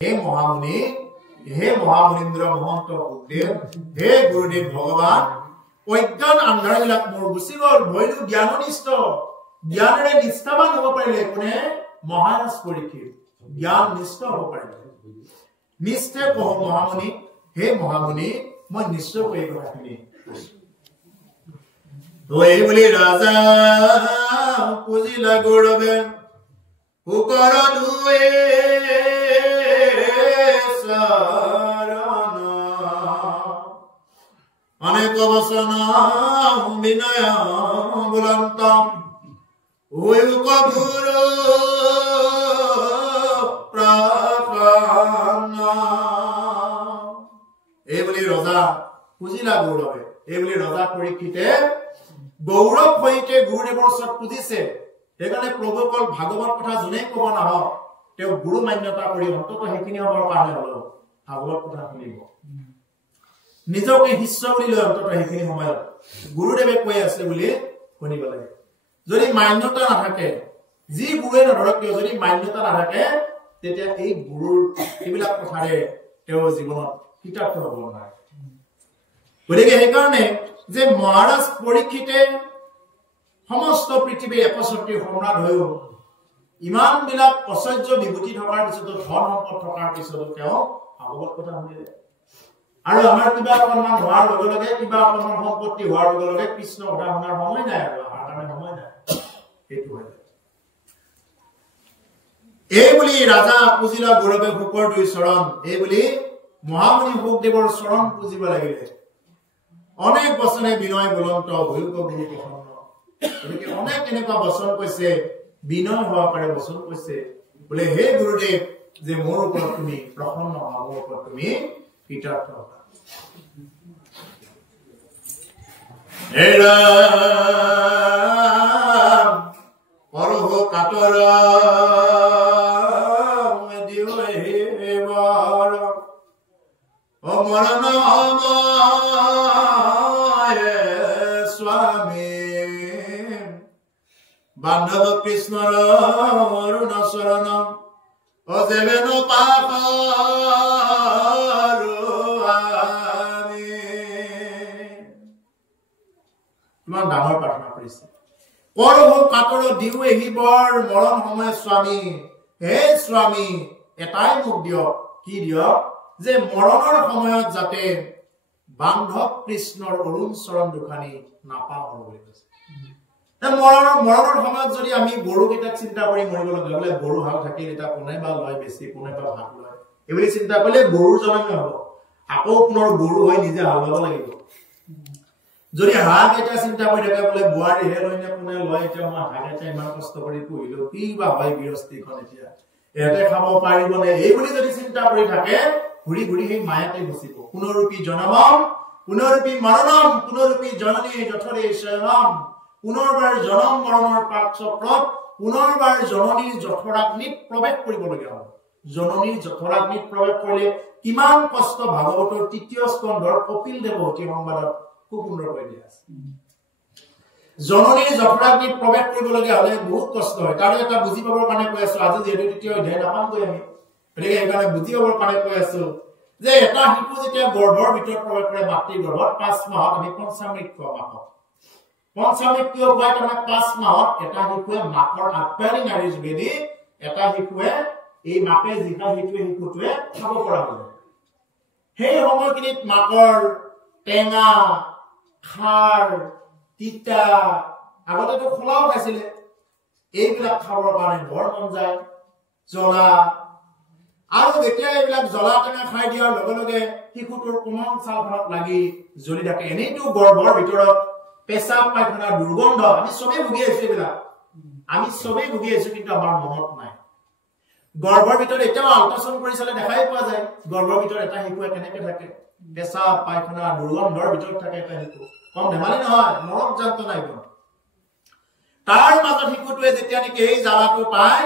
হে মহামুনি, হে মহামুনীন্দ্ৰ মহন্ত সুখদেৱ, হে গুৰুদেৱ ভগৱান, অজ্ঞান আন্ধাৰবিলাক মোৰ গুচি গ'ল, মইনো জ্ঞাননিষ্ঠ, জ্ঞানেৰে নিষ্ঠাবান হ'ব পাৰিলে কোনে? মহাৰাজ পৰীক্ষিত জ্ঞান নিষ্ঠ হ'ব পাৰিলে। নিশ্চয় কওঁ মহামুনি, হে মহামুনি, মই নিশ্চয় কৈ কথাখিনি এই বুলি ৰাজা পুজিলা গৌৰৱে শুকৰ দুৱে অনেক বচন বিনয় বুলন্তম কবুৰ এই বুলি ৰজা পুজিলা গৌৰৱে। এই বুলি ৰজা পৰীক্ষিতে গৌৰৱ সহিতে গুৰুদেৱৰ ওচৰত পুজিছে। সেইকাৰণে প্ৰভু অকল ভাগৱত কথা যোনে কব নাহক, তেওঁ গুৰু মান্যতা কৰি অন্তত সেইখিনি হবৰ কাৰণে হলেও ভাগৱত কথা শুনিব, নিজকে শিষ্য বুলি লৈ অন্তত সেইখিনি সময়ত গুৰুদেৱে কৈ আছে বুলি শুনিব লাগে। যদি মান্যতা নাথাকে, যি গুৰুৱে নধৰক কিয়, যদি মান্যতা নাথাকে, তেতিয়া এই গুৰুৰ এইবিলাক কথাৰে তেওঁৰ জীৱনত কৃতাৰ্থ হব নোৱাৰে। গতিকে সেইকাৰণে যে মহাৰাজ পৰীক্ষিতে সমস্ত পৃথিৱীৰ একচ্ছত্ৰীৰ সম্ৰাট হৈও ইমান বিলাক অচৰ্য বিভূতি থকাৰ পিছতো, ধন সম্পদ থকাৰ পিছতো তেওঁ ভাগৱত কথা শুনিলে। আৰু আমাৰ কিবা অকণমান হোৱাৰ লগে লগে, কিবা অকণমান সম্পত্তি হোৱাৰ লগে লগে কৃষ্ণ কথা শুনাৰ সময় নাই, আৰু আমাৰ কাৰণে সময় নাই। সেইটো হয়। এই বুলি ৰাজা পুজিলা গৌৰৱে শুকৰ দুই চৰণ। এই বুলি মহামুনি সুখদেৱৰ চৰণ পুজিব লাগিলে। অনেক বচনে বিনয় বুলন্ত ভৈৰৱ গুৰু প্ৰসন্ন। গতিকে অনেক এনেকুৱা বচন কৈছে, বিনয় সহকাৰে বচন কৈছে, বোলে হে গুৰুদেৱ, যে মোৰ ওপৰত তুমি প্ৰসন্ন হোৱা, মোৰ ওপৰত তুমি কৃতাৰ্থ হোৱা। হে ৰাম পৰহ কাতৰ দিও হে বৰ অমৰণ স্বামী বান্ধৱ কৃষ্ণৰ অৰুণ চৰণ অজেবেন পাপ কিমান ডাঙৰ প্ৰাৰ্থনা কৰিছে। পৰহ কাতৰ দিও এহি বৰ মৰণ সময় স্বামী, হে স্বামী এটাই মোক দিয়ক। কি দিয়ক? যে মৰণৰ সময়ত যাতে বান্ধৱ কৃষ্ণৰ অৰুণ চৰণ দুখানি নাপাওঁ বুলি কৈছে। মৰণৰ সময়ত যদি আমি গৰুকেইটাক চিন্তা কৰি মৰিব লগা হলে, গৰু হাল থাকিল, এতিয়া কোনে বা লয় বেছি, কোনে বা ভাগ লয়, এইবুলি চিন্তা কৰিলে গৰুৰ জন্ম হব। আকৌ পুনৰ গৰু হৈ নিজে হাল বাব লাগিব। যদি হাঁহ কেইটা চিন্তা কৰি থাকে, বোলে বোৱাৰীহে লয় নে কোনে লয়, এতিয়া মই হাঁহ কেইটা ইমান কষ্ট কৰি পুহিলো, কি বা হয় গৃহস্থীখন, এতিয়া ইয়াতে খাব পাৰিবনে, এইবুলি যদি চিন্তা কৰি থাকে, ঘূৰি ঘূৰি সেই মায়াতে গুচিব। পুনৰূপী জনমম পুনৰূপী মৰণম পুনৰূপী জননী যথৰে শয়নম। পুনৰবাৰ জনম মৰণৰ পাক চক্ৰত পুনৰবাৰ জননীৰ জঠৰাগ্নিত প্ৰৱেশ কৰিবলগীয়া হ'ব। জননীৰ জঠৰাগ্নিত প্ৰৱেশ কৰিলে কিমান কষ্ট, ভাগৱতৰ ৩য় স্কন্ধৰ কপিল দেৱহতী সংবাদত খুব সুন্দৰকৈ দিয়া আছে। জননীৰ জঠৰাগ্নিত প্ৰৱেশ কৰিবলগীয়া হলে বহুত কষ্ট হয়। তাৰ এটা বুজি পাবৰ কাৰণে কৈ আছো, আজি যিহেতু ৩য় অধ্যায় নাপামগৈ আমি, গতিকে সেইকাৰণে বুজি পাবৰ কাৰণে কৈ আছো যে এটা শিশু যেতিয়া গৰ্ভৰ ভিতৰত প্ৰৱেশ কৰে, মাতৃ গৰ্ভত ৫ মাহত আমি পঞ্চামৃত খোৱা মাকক। পঞ্চামৃত কিয় খোৱাই? তাৰমানে ৫ মাহত এটা শিশুৱে মাকৰ আগবাঢ়ি নাৰীৰ যোগেদি এটা শিশুৱে এই মাকে যিটা শিশুটোৱে খাব পৰা হৈ যায়। সেই সময়খিনিত মাকৰ টেঙা, খাৰ, তিতা, আগতেতো খোলাও খাইছিলে, এইবিলাক খাবৰ কাৰণে বৰ মন যায়। জ্বলা, আৰু যেতিয়া এইবিলাক জ্বলা টেঙা খাই দিয়াৰ লগে লগে শিশুটোৰ কোমল ছালখনত লাগি জ্বলি থাকে। এনেইতো গৰ্ভৰ ভিতৰত পেচাব পায়খানা দুৰ্গন্ধ, আমি চবেই ভুগি আছো, এইবিলাক আমি চবেই ভুগি আছো, কিন্তু আমাৰ মনত নাই। গৰ্ভৰ ভিতৰত এতিয়াও আল্ট্ৰাচাউণ্ড কৰি চালে দেখাই পোৱা যায় গৰ্ভৰ ভিতৰত এটা শিশুৱে কেনেকে থাকে। পেচাব পায়খানা দুৰ্গন্ধৰ ভিতৰত থাকে এটা শিশু, কম ধেমালি নহয়, মনত জানত নাই। তাৰ মাজত শিশুটোৱে যেতিয়া নেকি এই জ্বালাটো পায়,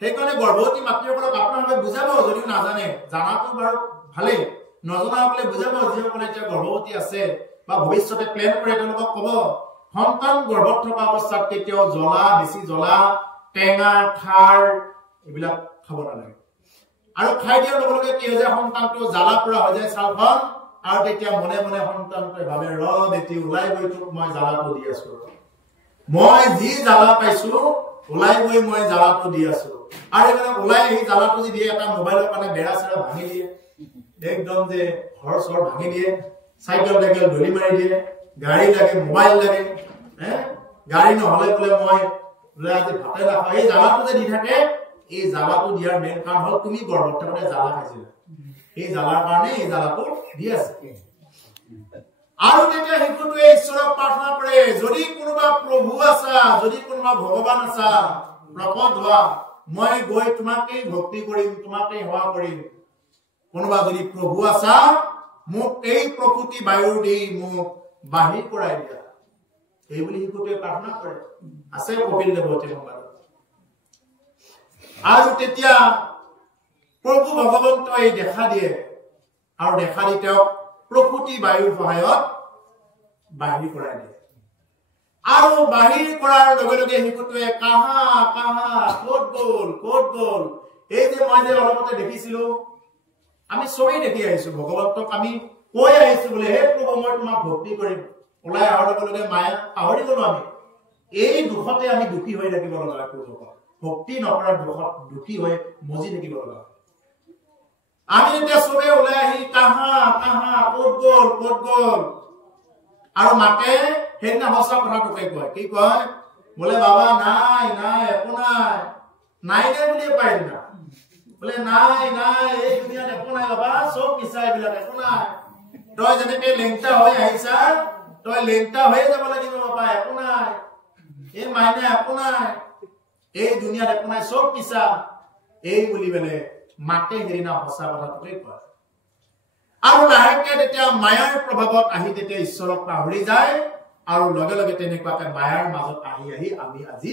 সেইকাৰণে গৰ্ভৱতী মাতৃসকলক আপোনালোকে বুজাব, যদিও নাজানে, জানাটো বাৰু ভালেই, নজনাসকলে বুজাব, যিসকলে এতিয়া গৰ্ভৱতী আছে বা ভৱিষ্যতে প্লেন কৰে, তেওঁলোকক কব সন্তান গৰ্ভত থকা অৱস্থাত কেতিয়াও জ্বলা, বেছি জ্বলা, টেঙা, খাৰ এইবিলাক খাব নালাগে। আৰু খাই দিয়াৰ লগে লগে কি হৈ যায় সন্তানটো জ্বালা পোৰা হৈ যায় ছালখন আৰু তেতিয়া মনে মনে সন্তানটোৱে ভাবে ৰ বেটি ওলাই গৈ তোক মই জ্বালাটো দি আছো মই যি জ্বালা পাইছো ওলাই গৈ মই জ্বালাটো দি আছো আৰু মানে ওলাই এই জ্বালাটো যি দিয়ে এটা মোবাইলৰ কাৰণে বেৰা চেৰা ভাঙি দিয়ে একদম যে ঘৰ চৰ ভাঙি দিয়ে সাইকেল লেকেল ধৰি মাৰি দিয়ে গাড়ী লাগে মোবাইল লাগে গাড়ী নহলে বোলে মই বোলে আজি ভাতে নাখাওঁ এই জ্বালাটো যে দি থাকে এই জ্বালাটো দিয়াৰ মেইন কাৰণ হল তুমি গৰ্ভত থাকোঁতে জ্বালা খাইছিলা এই জ্বালাৰ কাৰণে এই জ্বালাটো দি আছে আৰু তেতিয়া শিশুটোৱে ঈশ্বৰক প্ৰাৰ্থনা কৰে যদি কোনোবা প্ৰভু আছা যদি কোনোবা ভগৱান আছা প্ৰকট হোৱা মই গৈ তোমাকে ভক্তি কৰিম তোমাকে সেৱা কৰিম কোনোবা যদি প্ৰভু আছা মোক এই প্ৰকৃতি বায়ুৰ দি মোক বাহিৰ কৰাই দিয়া এই বুলি শিশুটোৱে প্ৰাৰ্থনা কৰে আছে কপিল দেৱতে সংবাদ আৰু তেতিয়া প্ৰভু ভগৱন্তই দেখা দিয়ে আৰু দেখা দি তেওঁক প্ৰকৃতি বায়ুৰ সহায়ত বাহিৰ কৰাই দিয়ে আৰু বাহিৰ কৰাৰ লগে লগে শিশুটোৱে কাহা কাহা ক'ত গ'ল এই যে মই যে অলপতে দেখিছিলো আমি চবেই দেখি আহিছো ভগৱন্তক আমি কৈ আহিছো বোলে হে প্ৰভু মই তোমাক ভক্তি কৰিম ওলাই অহাৰ লগে লগে মায়া পাহৰি গলো আমি এই দুখতে আমি দুখী হৈ থাকিব লগা প্ৰভুক ভক্তি নকৰাৰ দুখত দুখী হৈ মজি থাকিব লগা আমি এতিয়া চবে ওলাই আহি কাহা কাহা ক'ত গ'ল আৰু মাকে সেইদিনা সঁচা কথাটোকে কয় কি কয় বোলে বাবা নাই একো নাই দে বুলিয়ে পাই না বোলে নাই এই দুনিয়াত একো নাই বাবা চব মিছা এইবিলাক একো নাই তই যেনেকে লেংটা হৈ আহিছা তই লেংটা হৈয়ে যাব লাগিব বাবা একো নাই এই মাইনে একো নাই এই দুনিয়াত একো নাই চব মিছা এই বুলি বেলে মাকে হেৰিনা সঁচা কথাটোকে কয় আৰু লাহেকে তেতিয়া মায়াৰ প্ৰভাৱত আহি তেতিয়া ঈশ্বৰক পাহৰি যায় আৰু লগে লগে তেনেকুৱাকে মায়াৰ মাজত আহি আমি আজি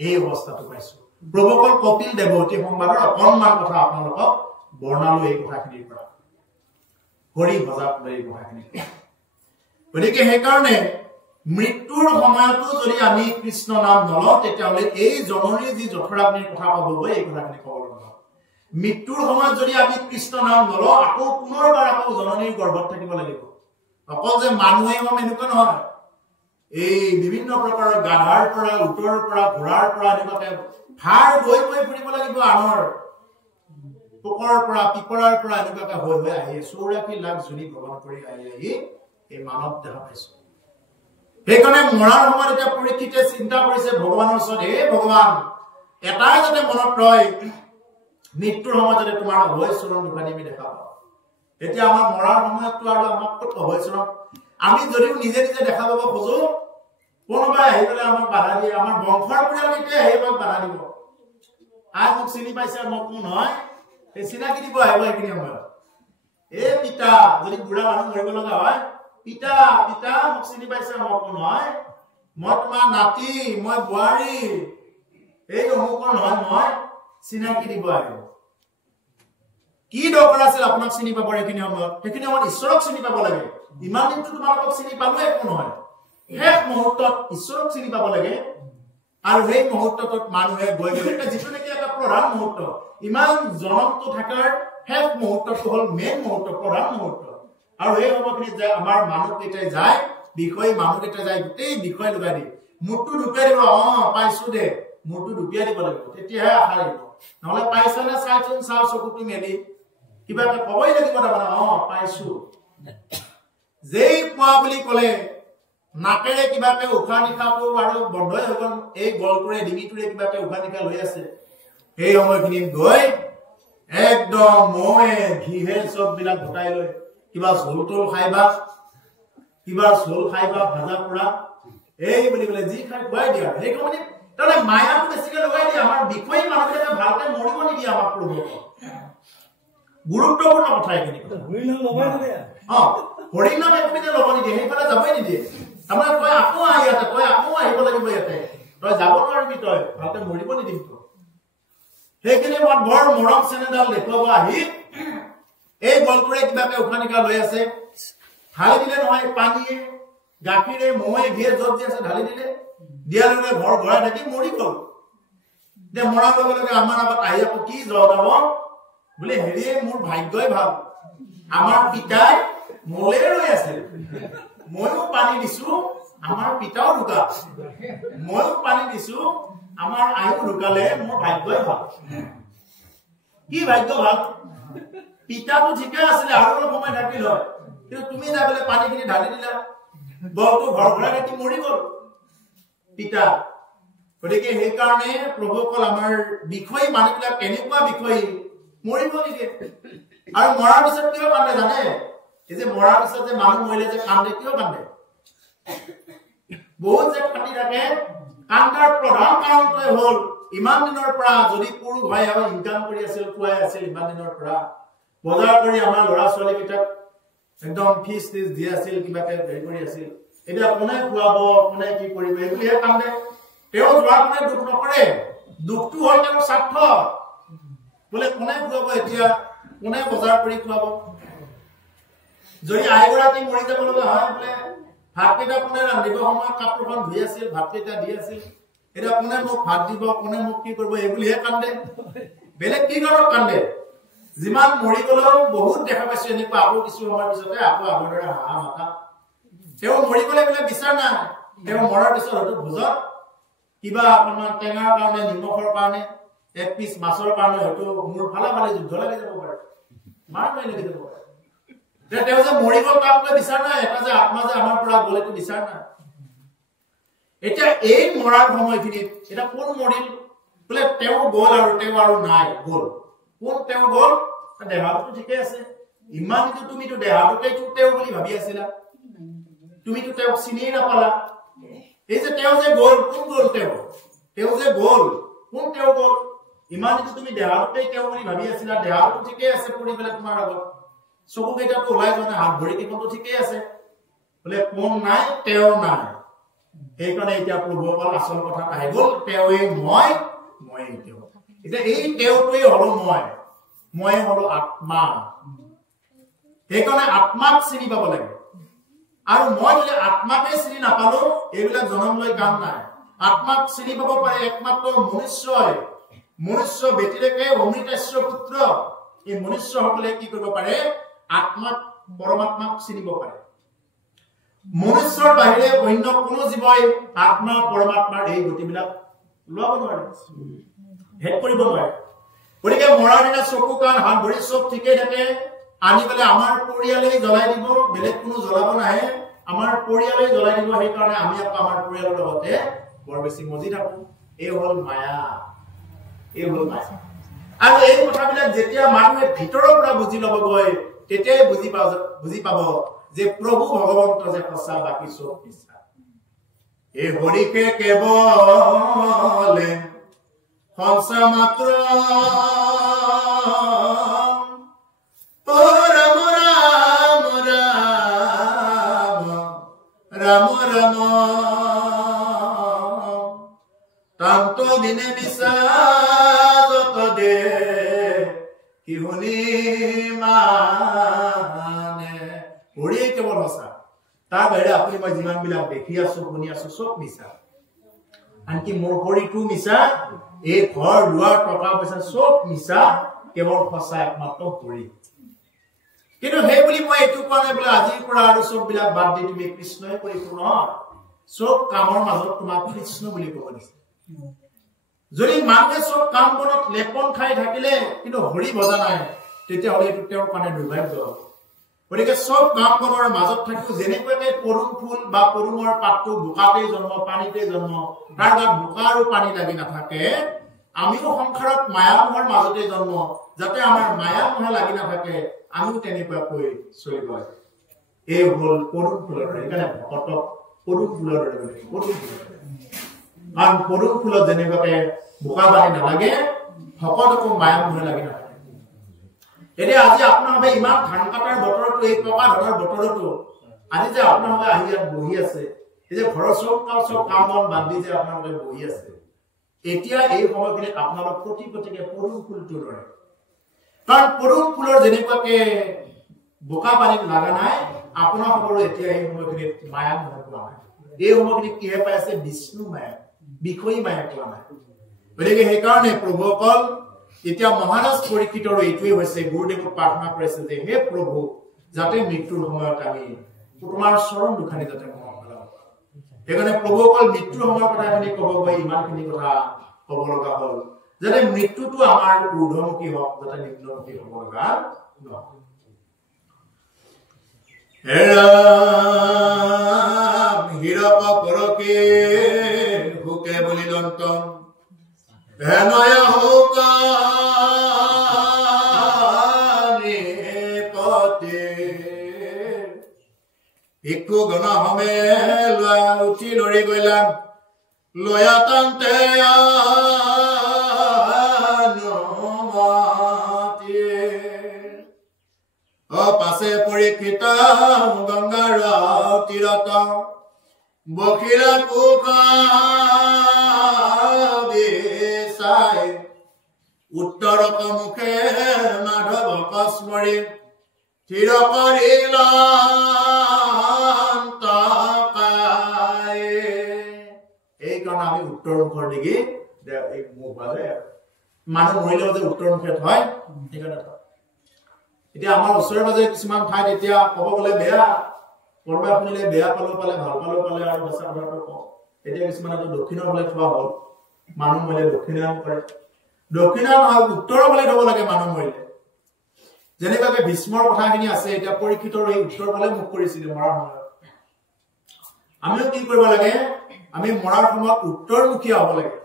এই অৱস্থাটো পাইছো প্ৰভুকল কপিল দেৱতী সংবাদৰ অকণমান কথা আপোনালোকক বৰ্ণালো এই কথাখিনিৰ পৰা হৰি ভজা এই কথাখিনি গতিকে সেইকাৰণে মৃত্যুৰ সময়তো যদি আমি কৃষ্ণ নাম নলওঁ তেতিয়াহ'লে এই জননীৰ যি জঠৰাগ্নিৰ কথা ক'ব গৈ এই কথাখিনি ক'ব লগা মৃত্যুৰ সময়ত যদি আমি কৃষ্ণ নাম নলওঁ আকৌ পুনৰবাৰ আকৌ জননীৰ গৰ্ভত থাকিব লাগিব অকল যে মানুহে এনেকুৱা নহয় এই বিভিন্ন প্ৰকাৰৰ গাধাৰ পৰা উটৰ পৰা ঘোঁৰাৰ পৰা এনেকুৱাকে ভাৰ গৈ ফুৰিব লাগিব আনৰ পোকৰ পৰা পিপৰাৰ পৰা এনেকুৱাকে হৈ আহি 84 লাখ জনী ভ্ৰমণ কৰি আহি এই মানৱ দেখা পাইছো সেইকাৰণে মৰাৰ সময়ত এতিয়া পৰীক্ষিতে চিন্তা কৰিছে ভগৱানৰ ওচৰত হে ভগৱান এটাই যাতে মনত ৰয় মৃত্যুৰ সময়ত যাতে তোমাৰ অভয় চৰণ দুখানি আমি দেখা পাওঁ এতিয়া আমাৰ মৰাৰ সময়ততো আৰু আমাক ক'ত অভয় চৰণ আমি যদিও নিজে দেখা পাব খোজো কোনোবাই আহি পেলাই আমাক বাধা দিয়ে আমাৰ বংশৰ পৰিয়াল এতিয়া আহি আমাক বাধা দিব আজ মোক চিনি পাইছে মোক কোন হয় এই চিনাকি দিব আহিব এইখিনি সময়ত এই পিতা যদি বুঢ়া মানুহ মৰিব লগা হয় পিতা মোক চিনি পাইছে মোক কোন হয় মই তোমাৰ নাতি মই বোৱাৰী এই অমুকৰ নহয় মই চিনাকি দিব আহিব কি দৰকাৰ আছিল আপোনাক চিনি পাবৰ এইখিনি সময়ত সেইখিনি সময়ত ঈশ্বৰক চিনি পাব লাগে ইমান দিনটো তোমালোকক চিনি পালোৱে একো নহয় শেষ মুহূৰ্তত ঈশ্বৰক চিনি পাব লাগে আৰু সেই মুহূৰ্তত মানুহে গৈ গ'লে যিটো নেকি এটা প্ৰধান মুহূৰ্ত ইমান জনমটো থকাৰ শেষ মুহূৰ্তটো হ'ল মেইন মুহূৰ্ত প্ৰধান মুহূৰ্ত আৰু এই সময়খিনিত যায় আমাৰ মানুহকেইটাই যায় মানুহকেইটা যায় গোটেই বিষয় লগাই দিয়ে মূৰটো ঢুকিয়াই দিব পাইছো দে মূৰটো ঢুকিয়াই দিব লাগিব তেতিয়াহে আশা লাগিব নহ'লে পাইছা নে চাওঁ চকুটো মেলি কিবা এটা ক'বই লাগিব তাৰমানে পাইছো যেই পোৱা বুলি ক'লে নাকেৰে কিবাকে উশাহ নিশাহটো আৰু বন্ধই হৈ গ'ল এই গলটোৰে ডিঙিটোৰে কিবাকে উশাহ নিশাহ লৈ আছে সেই সময়খিনিত গৈ একদম মহে ঘিহে চববিলাক গোটাই লৈ কিবা ঝোল খাইবা ভাজা পোৰা এই বুলি বোলে যি খাই খুৱাই দিয়া সেই মানে তাৰমানে মায়াটো বেছিকে লগাই দিয়ে আমাৰ বিষয়ী মানুহবিলাকে ভালকে মৰিব নিদিয়ে আমাৰ প্ৰভুক গুৰুত্বপূৰ্ণ কথা এইখিনি হৰিনাম একপিনে ল'ব নিদিয়ে সেইফালে যাবই নিদিয়ে তাৰমানে তই আকৌ আহিব লাগিব ইয়াতে তই যাব নোৱাৰিবি তই ভালকে মৰিব নিদিম তো সেইখিনি বৰ মৰম চেনেডাল দেখুৱাব আহি এই গলটোৰে কিবাকে উশাহ নিশাহ লৈ আছে ঢালি দিলে নহয় পানীয়ে গাখীৰে মহে ঘিয়ে য'ত দি আছে ঢালি দিলে দিয়াৰ লগে ঘৰ ঘৰাই থাকি মৰি গ'ল এতিয়া মৰাৰ লগে লগে আমাৰ আগত আহি আকৌ কি জগাব বোলে হেৰি মোৰ ভাগ্যই ভাল আমাৰ পিতাই মলে ৰৈ আছে ময়ো পানী দিছো আমাৰ পিতাও ঢুকা ময়ো পানী দিছো আমাৰ আয়ু ঢুকালে মোৰ ভাগ্যই ভাল কি ভাগ্য ভাল পিতাটো ঠিকে আছিলে আৰু অলপ সময় থাকিল হয় কিন্তু তুমি যাই বোলে পানীখিনি ঢালি দিলা বৰটো ঘৰ ঘৰা কাটি মৰি গ'ল পিতা গতিকে সেইকাৰণে প্ৰভুসকল আমাৰ বিষয় মানুহবিলাক কেনেকুৱা বিষয় মৰিব নেকি আৰু মৰাৰ পিছত কিয় কান্দে জানে এই যে মৰাৰ পিছত যে মানুহ মৰিলে যে কান্দে কিয় কান্দে বহুত যে কান্দি থাকে কান্দাৰ প্ৰধান কাৰণটোৱে হ'ল ইমান দিনৰ পৰা যদি পুৰুষ ভাই ইনকাম কৰি আছিল খুৱাই আছিল ইমান দিনৰ পৰা বজাৰ কৰি আমাৰ ল'ৰা ছোৱালীকেইটাক একদম ফিজ টিজ দি আছিল কিবাকে হেৰি কৰি আছিল এতিয়া কোনে খুৱাব কোনে কি কৰিব এইবুলিহে কান্দে তেওঁ যোৱাৰ কোনে দুখ নকৰে দুখটো হ'ল তেওঁৰ স্বাৰ্থ বোলে কোনে খুৱাব এতিয়া কোনে বজাৰ কৰি খুৱাব যদি আইগৰাকী মৰি যাব লগা হয় বোলে ভাতকেইটা কোনে ৰান্ধিব সময়ত কাপোৰখন ধুই আছিল ভাতকেইটা দি আছিল এতিয়া কোনে মোক ভাত দিব কোনে মোক কি কৰিব এইবুলিহে কান্দে বেলেগ কি কাৰণত কান্দে যিমান মৰি গলেও বহুত দেখা পাইছো এনেকুৱা আকৌ কিছু সময়ৰ পিছতে আকৌ আগৰ দৰে হাঁহা মাথা তেওঁ মৰি গলে বোলে বিচাৰ নাই তেওঁ মৰাৰ পিছত হয়তো ভোজত কিবা অকণমান টেঙাৰ কাৰণে নিমখৰ কাৰণে এক পিচ মাছৰ কাৰণে হয়তো মোৰ ফালে ফালে যুদ্ধ লাগি যাব পাৰে মাৰ মাৰি লাগি যাব পাৰে তেওঁ যে মৰি গল তাক বিচাৰ নাই এটা যে আত্মা যে আমাৰ পৰা গ'ল এইটো বিচাৰ নাই এতিয়া এই মৰাৰ সময়খিনিত এটা কোন মৰিল বোলে তেওঁ গ'ল আৰু তেওঁ আৰু নাই গ'ল কোন তেওঁ গ'ল দেহাটো ঠিকে আছে ইমান কিন্তু তুমিতো দেহাটোকে তেওঁ বুলি ভাবি আছিলা তুমিতো তেওঁক চিনিয়ে নাপালা এই যে তেওঁ যে গ'ল কোন গ'ল তেওঁ যে গ'ল কোন তেওঁ গ'ল ইমান কিন্তু তুমি দেহাটোকে তেওঁ বুলি ভাবি আছিলা দেহাটো ঠিকে আছে পৰি পেলাই তোমাৰ আগত চকু কেইটাটো ওলাই যোৱা নাই হাত ভৰি কেইখনটো ঠিকে আছে বোলে কোন নাই তেওঁ নাই সেইকাৰণে এতিয়া প্ৰভুসকল আচল কথা আহি গ'ল তেওঁৱেই মই তেওঁ এতিয়া এই তেওঁটোৱেই হলো মই হলো আত্মা সেইকাৰণে আত্মাক চিনি পাব লাগে আৰু মই যদি আত্মাকে চিনি নাপালো এইবিলাক জনম লৈ কাম নাই আত্মাক চিনি পাব পাৰে একমাত্ৰ মনুষ্য ব্যতিৰেকে অমৃতেশ্বৰ পুত্ৰ এই মনুষ্যসকলে কি কৰিব পাৰে আত্মাক পৰমাত্মাক চিনিব পাৰে মনুষ্যৰ বাহিৰে অন্য কোনো জীৱই আত্মা পৰমাত্মাৰ এই গতিবিলাক লোৱাব নোৱাৰে হেড কৰিব নোৱাৰে গতিকে মৰাৰ দিনা চকু কাণ হাত ভৰি চব ঠিকে থাকে আনি পেলাই আমাৰ পৰিয়ালেই জ্বলাই দিব বেলেগ কোনো জ্বলাব নাহে আমাৰ পৰিয়ালেই জ্বলাই দিব সেইকাৰণে আমি আকৌ আমাৰ পৰিয়ালৰ লগতে বৰ বেছি মজি থাকো এই হ'ল মায়া আৰু এই কথাবিলাক যেতিয়া মানুহে ভিতৰৰ পৰা বুজি ল'বগৈ তেতিয়াই বুজি পাব যে প্ৰভু ভগৱন্ত যে সঁচা বাকী চব মিছা এই হৰিকে কেৱলে সঁচা মাত্ৰ ৰাম ৰাম ৰাম ৰাম তান্ত দিনে বিচাৰত দে কি শুনি মানে হৰিয়ে কেৱল সঁচা তাৰ বাহিৰে আপুনি মই যিমান বিলাক দেখি আছো শুনি আছো চব মিছা আনকি মোৰ শৰীৰটো মিছা এই ঘৰ দুৱাৰ টকা পইচা চব মিছা কেৱল সঁচা একমাত্ৰ হৰি কিন্তু সেই বুলি মই এইটো কোৱা নাই বোলে আজিৰ পৰা আৰু চব বিলাক বাদ দি তুমি কৃষ্ণই কৰিব নহয় চব কামৰ মাজত তোমাক কৃষ্ণ বুলি ক'ব দিছে যদি মানুহে চব কাম বনত লেপন খাই থাকিলে কিন্তু হৰি ভজা নাই তেতিয়াহ'লে এইটো তেওঁৰ কাৰণে দুৰ্ভাগ্য গতিকে চব কাম বনৰ মাজত থাকিও যেনেকুৱাকে পৰুণ ফুল বা পৰুণৰ পাতটো বোকাতেই জন্ম পানীতেই জন্ম তাৰ গাত বোকা আৰু পানী লাগি নাথাকে আমিও সংসাৰত মায়ামোহৰ মাজতে জন্ম যাতে আমাৰ মায়ামোহে লাগি নাথাকে আমিও তেনেকুৱাকৈ চলিব লাগে এই হ'ল পৰুণ ফুলৰ সেইকাৰণে ভকতক পৰুণ ফুলৰ কাৰণ পৰুণ ফুলত যেনেকুৱাকে বোকা পানী নালাগে ভকতকো মায়ামোহে লাগি নাথাকে এতিয়া আজি আপোনালোকে ইমান ধান কাটাৰ বতৰতো এই টকা ধনৰ বতৰতো আজি যে আপোনালোকে আহি ইয়াত বহি আছে এই যে ঘৰৰ চব কাম বন বাদ দি যে আপোনালোকে বহি আছে এতিয়া এই সময়খিনিত আপোনালোক প্ৰতিকে পৰুণ ফুলটো ধৰে কাৰণ পৰুণ ফুলৰ যেনেকুৱাকে বোকা পানীত লাগা নাই আপোনালোকৰো এতিয়া এই সময়খিনিত মায়া নোপোৱা নাই এই সময়খিনিত কিহে পাই আছে বিষ্ণু মায়া বিষয়ী মায়া পোৱা নাই গতিকে সেইকাৰণে প্ৰভুসকল এতিয়া মহাৰাজ পৰীক্ষিতৰ এইটোৱে হৈছে গুৰুদেৱক প্ৰাৰ্থনা কৰিছে যে হে প্ৰভু যাতে মৃত্যুৰ সময়ত আমি তোমাৰ চৰণ দুখানি যাতে মনত পেলাব সেইকাৰণে প্ৰভু অকল মৃত্যুৰ সময়ৰ কথাখিনি ক'ব গৈ ইমানখিনি কথা ক'ব লগা হ'ল যাতে মৃত্যুটো আমাৰ ঊৰ্ধ্বমুখী হওক যাতে নিম্নমুখী হ'ব লগা নহয় হীৰক পৰকে হুকে বলিলন্ত হেনয়া হুকানি পতে ইকু গণ হমে লোৱা উঠি লৰি গলাম লয়াতান্তে পাছে পৰীক্ষিত গংগাৰ তীৰত বখিলা কুকাই উত্তৰক মুখে মাধৱক স্মৰি থিৰ কৰিল এইকাৰণে আমি উত্তৰ মুখৰ দিগি মুখ বাজে মানুহ মৰিলেও যে উত্তৰ মুখে হয় সেইকাৰণে এতিয়া আমাৰ ওচৰে পাজৰে কিছুমান ঠাইত এতিয়া ক'ব গ'লে বেয়া কৰবাত শুনিলে বেয়া পালেও পালে ভাল পালেও পালে আৰু বচা কথাটো কওঁ এতিয়া কিছুমানে দক্ষিণৰ ফালে থোৱা হ'ল মানুহ মৰিলে দক্ষিণায়ন কৰে দক্ষিণায়ন নহয় উত্তৰৰ ফালে থ'ব লাগে মানুহ মৰিলে যেনেকুৱাকে ভীষ্মৰ কথাখিনি আছে এতিয়া পৰীক্ষিতৰ এই উত্তৰ ফালে মুখ কৰিছিল মৰাৰ সময়ত আমিও কি কৰিব লাগে আমি মৰাৰ সময়ত উত্তৰমুখীয়া হ'ব লাগে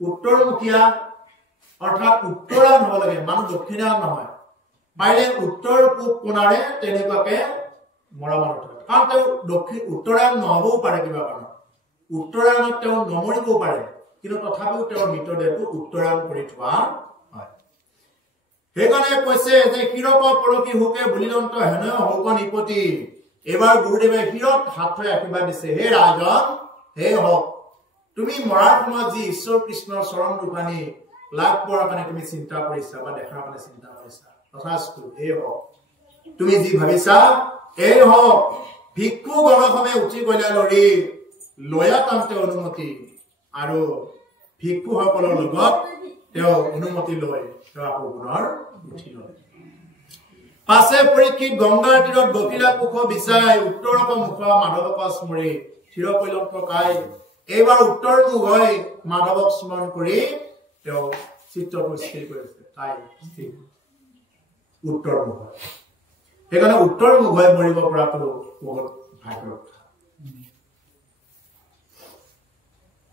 উত্তৰমুখীয়া অৰ্থাৎ উত্তৰায়ণ হ'ব লাগে মানুহ দক্ষিণায়ন নহয় বাইৰে উত্তৰ পূব কোণাৰে তেনেকুৱাকে মৰা মানুহ কাৰণ তেওঁ দক্ষিণ উত্তৰায়ণ নহবও পাৰে কিবা কাৰণ উত্তৰায়ণত তেওঁ নমৰিবও পাৰে কিন্তু তথাপিও তেওঁৰ মৃতদেহটো উত্তৰায়ণ কৰি থোৱা হয় সেইকাৰণে কৈছে যে হীৰক পৰকি হুকে বুলিলন্ত হেনয় হৌক নিপতি এবাৰ গুৰুদেৱে হীৰত হাত থৈ আশীৰ্বাদ দিছে হে ৰাজন হে হওক তুমি মৰাৰ সময়ত যি ঈশ্বৰ কৃষ্ণৰ চৰণ দুখানি লাভ কৰাৰ কাৰণে তুমি চিন্তা কৰিছা বা দেখাৰ কাৰণে চিন্তা কৰিছা তথাস্তু এই হওক তুমি যি ভাবিছা এই হওক ভিক্ষু গণসমে উঠি গলা লৰি লয়াতান্তে অনুমতি আৰু ভিক্ষুসকলৰ লগত তেওঁ অনুমতি লৈ তেওঁ আকৌ পুনৰ উঠি লয় পাছে পৰীক্ষিত গংগাৰ তীৰত বকিলা কুশ বিচাই উত্তৰক মুখ মাধৱক স্মৰি থিৰ কৈলক প্ৰকাই এইবাৰ উত্তৰ মুখ হৈ মাধৱক স্মৰণ কৰি তেওঁ চিত্তটো স্থিৰ কৰিছে তাই স্থিৰ উত্তৰ মুখ সেইকাৰণে উত্তৰ মুখ হৈ মৰিব পৰাটো বহুত ভাগ্যৰ কথা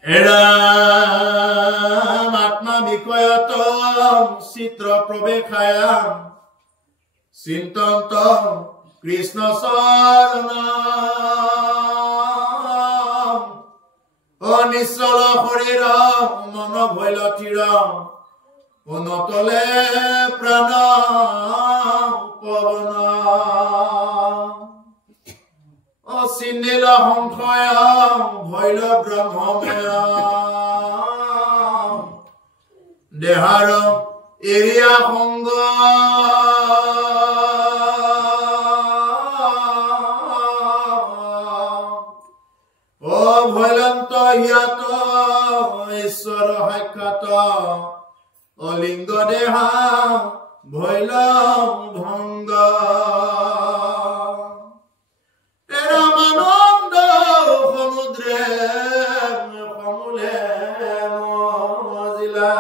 এৰাম আত্মা বিষয়ত চিত্ৰ প্ৰৱেশায়াম চিন্তন্ত কৃষ্ণ চৰণ অনিশ্চল শৰীৰ মন ভৈল থিৰ অনতলে প্ৰাণ পৱন অচিন্দিল সংশয় ভৈল ব্ৰহ্মময় দেহাৰ এৰিয়া সংগ ভৈলন্ত হিয়াত ঈশ্বৰ সাক্ষাৎ অলিংগ দেহা ভৈল ভংগ এৰামানন্দ সমুদ্ৰে সমূলে মজিলা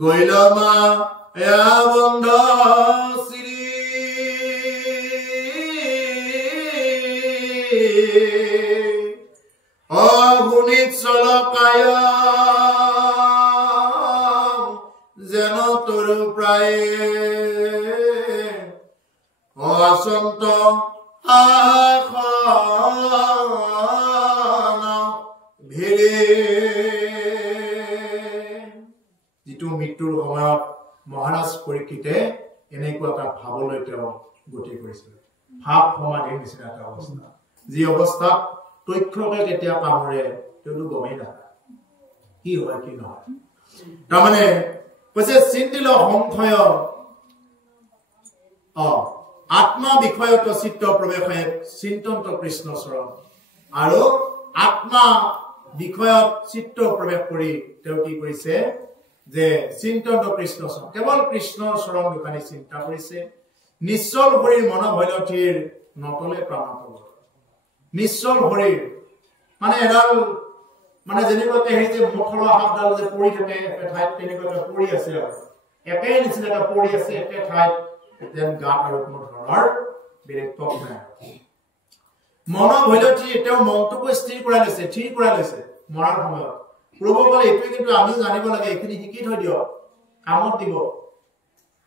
গৈল মা এয়া বন্ধ শ্ৰী অগুণিত চলকায় যেন তৰু প্ৰায় অসন্ত ভিৰে যিটো মৃত্যুৰ সময়ত মহাৰাজ পৰীক্ষিতে এনেকুৱা এটা ভাৱলৈ তেওঁ গতি কৰিছিল ভাৱ সমাধিৰ নিচিনা এটা অৱস্থা যি অৱস্থাত তথ্যকে কেতিয়া কামৰে তেওঁতো গমেই নাপায় কি হয় কি নহয় তাৰমানে কৈছে চিন্তিল সংশয় আত্মা বিষয়ত চিত্ত প্ৰৱেশে চিন্তন্ত কৃষ্ণ চৰণ আৰু আত্মা বিষয়ত চিত্ত প্ৰৱেশ কৰি তেওঁ কি কৰিছে যে চিন্তন কৃষ্ণ চৰণ কেৱল কৃষ্ণৰ চৰণ দুখানি চিন্তা কৰিছে নিশ্চল শৰীৰ মন ভৈলথিৰ নতলে প্ৰাণ পৱৰ নিশ্চল শৰীৰ মানে এডাল মানে যেনেকৈ সেই যে মথলা হাতডাল যে পৰি থাকে ঠাইত তেনেকৈ পৰি আছে আৰু একে নিচিনা পৰি আছে একে ঠাইত যেন গাত আৰু কোনো ধৰণৰ বেলেগ তক নাই মন ভৈলথি তেওঁ মনটোকো স্থিৰ কৰাই লৈছে মৰাৰ সময়ত প্ৰভুসকল এইটোৱে কিন্তু আমিও জানিব লাগে এইখিনি শিকি থৈ দিয়ক কামত দিব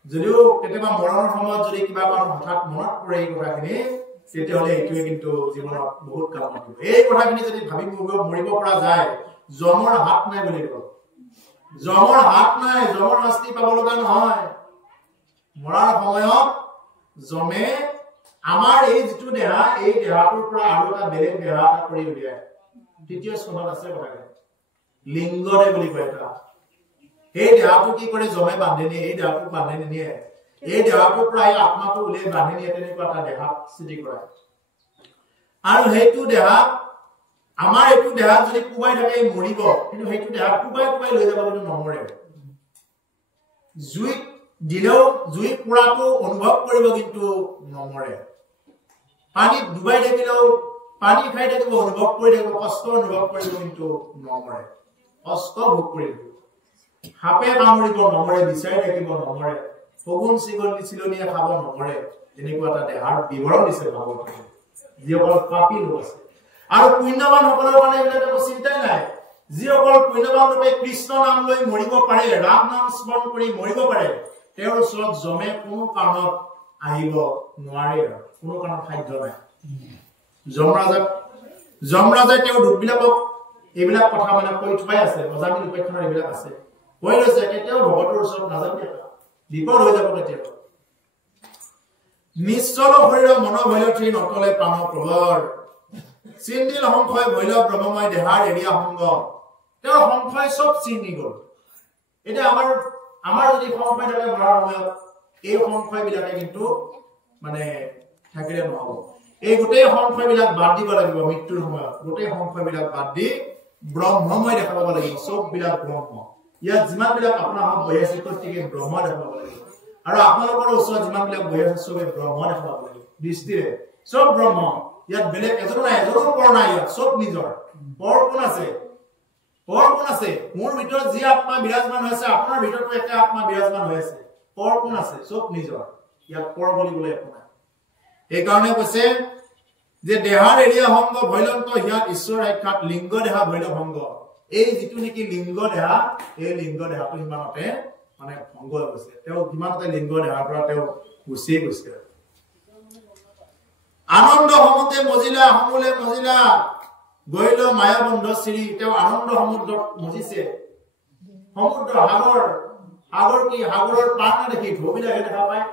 যদিও কেতিয়াবা মৰণৰ সময়ত যদি কিবা কাৰণ হঠাৎ মনত পৰে এই কথাখিনি তেতিয়াহ'লে এইটোৱে কিন্তু জীৱনত বহুত কামত দিব এই কথাখিনি যদি ভাবি মৰিব পৰা যায় জমৰ হাত নাই বুলি কয় জমৰ হাত নাই জমৰ শাস্তি পাব লগা নহয় মৰাৰ সময়ত জমে আমাৰ এই যিটো দেহা এই দেহাটোৰ পৰা আৰু এটা বেলেগ দেহা এটা কৰি উলিয়ায় তৃতীয় স্কন্ধত আছে কথাখিনি লিংগৰে বুলি কয় এটা এই দেহাটো কি কৰে জমে বান্ধি নিয়ে এই দেহাটো বান্ধি নিয়ে এই দেহাটোৰ পৰা এই আত্মাটো উলিয়াই বান্ধি নিয়ে তেনেকুৱা এটা দেহা সৃষ্টি কৰে আৰু সেইটো দেহা আমাৰ এইটো দেহা যদি কুবাই থাকে মৰিব কিন্তু সেইটো দেহা কুবাই লৈ যাব কিন্তু নমৰে জুই দিলেও জুই পুৰাটো অনুভৱ কৰিব কিন্তু নমৰে পানীত ডুবাই থাকিলেও পানী খাই থাকিব অনুভৱ কৰি থাকিব কষ্ট অনুভৱ কৰিব কিন্তু নমৰে কষ্ট ভোগ কৰিব হাপে কামুৰিব নমৰে বিচাৰি থাকিব নমৰে ফগুন চিলনীয়ে খাব নমৰে এনেকুৱা এটা দেহাৰ বিৱৰণ দিছে ভাগৱতত যিসকল পাপী লোক আছে আৰু পুণ্যৱান সকলৰ কাৰণে এইবিলাক একো চিন্তাই নাই যিসকল পুণ্যৱান ৰূপে কৃষ্ণ নাম লৈ মৰিব পাৰে ৰাম নাম স্মৰণ কৰি মৰিব পাৰে তেওঁৰ ওচৰত জমে কোনো কাৰণত আহিব নোৱাৰে কোনো কাৰণত সাধ্য নাই যমৰাজে তেওঁৰ দুখবিলাকক এইবিলাক কথা মানে কৈ থৈ আছে অজামিল উপেক্ষণৰ এইবিলাক আছে কৈ লৈছে কেতিয়াও ভগতৰ ওচৰত নাযাবি বিপদ হৈ যাব কেতিয়াবা নিশ্চল শৰীৰ মন ভৈলথি নতলে প্ৰাণ প্ৰবৰ চিন্দিল সংশয় ভৈল ব্ৰহ্মময় দেহাৰ এৰিয়া সংগ তেওঁৰ সংশয় চব চিন্দি গ'ল এতিয়া আমাৰ যদি সংশয় থাকে মৰাৰ সময়ত এই সংশয় বিলাকে কিন্তু মানে থাকিলে নহ'ব এই গোটেই সংশয় বিলাক বাদ দিব লাগিব মৃত্যুৰ সময়ত গোটেই সংশয় বিলাক বাদ দি ব্ৰহ্মময় দেখাব লাগিব চব বিলাক ব্ৰহ্ম ইয়াত যিমান বিলাক আপোনাৰ বহি আছে প্ৰত্যেকে ব্ৰহ্ম দেখাব লাগিব আৰু আপোনালোকৰ ওচৰত যিমান বিলাক বহি আছে চবে ব্ৰহ্ম দেখাব লাগিব দৃষ্টিৰে চব ব্ৰহ্ম ইয়াত বেলেগ এজনো নাই এজনৰ পৰ নাই ইয়াত চব নিজৰ পৰ কোন আছে মোৰ ভিতৰত যি আত্মা বিৰাজমান হৈছে আপোনাৰ ভিতৰতো একে আত্মা বিৰাজমান হৈ আছে পৰ কোন আছে চব নিজৰ ইয়াত পৰ বুলিবলৈ একো নাই এইকাৰণে কৈছে যে দেহাৰ এৰিয়া সংগ ভৈলন্ত হিয়াত ঈশ্বৰ সাক্ষাৎ লিংগ দেহা ভৈল ভংগ এই যিটো নেকি লিংগ দেহা এই লিংগ দেহাটো সিমানতে মানে ভংগ হৈ গৈছে তেওঁ সিমানতে লিংগ দেহাৰ পৰা তেওঁ গুচিয়ে গৈছে আনন্দ সমতে মজিলা সমূলে মজিলা গৈল মায়াবন্ধ শ্ৰী তেওঁ আনন্দ সমুদ্ৰত মজিছে সমুদ্ৰ সাগৰ কি সাগৰৰ পাৰ দেখি ঢৌবিলাকে দেখা পায়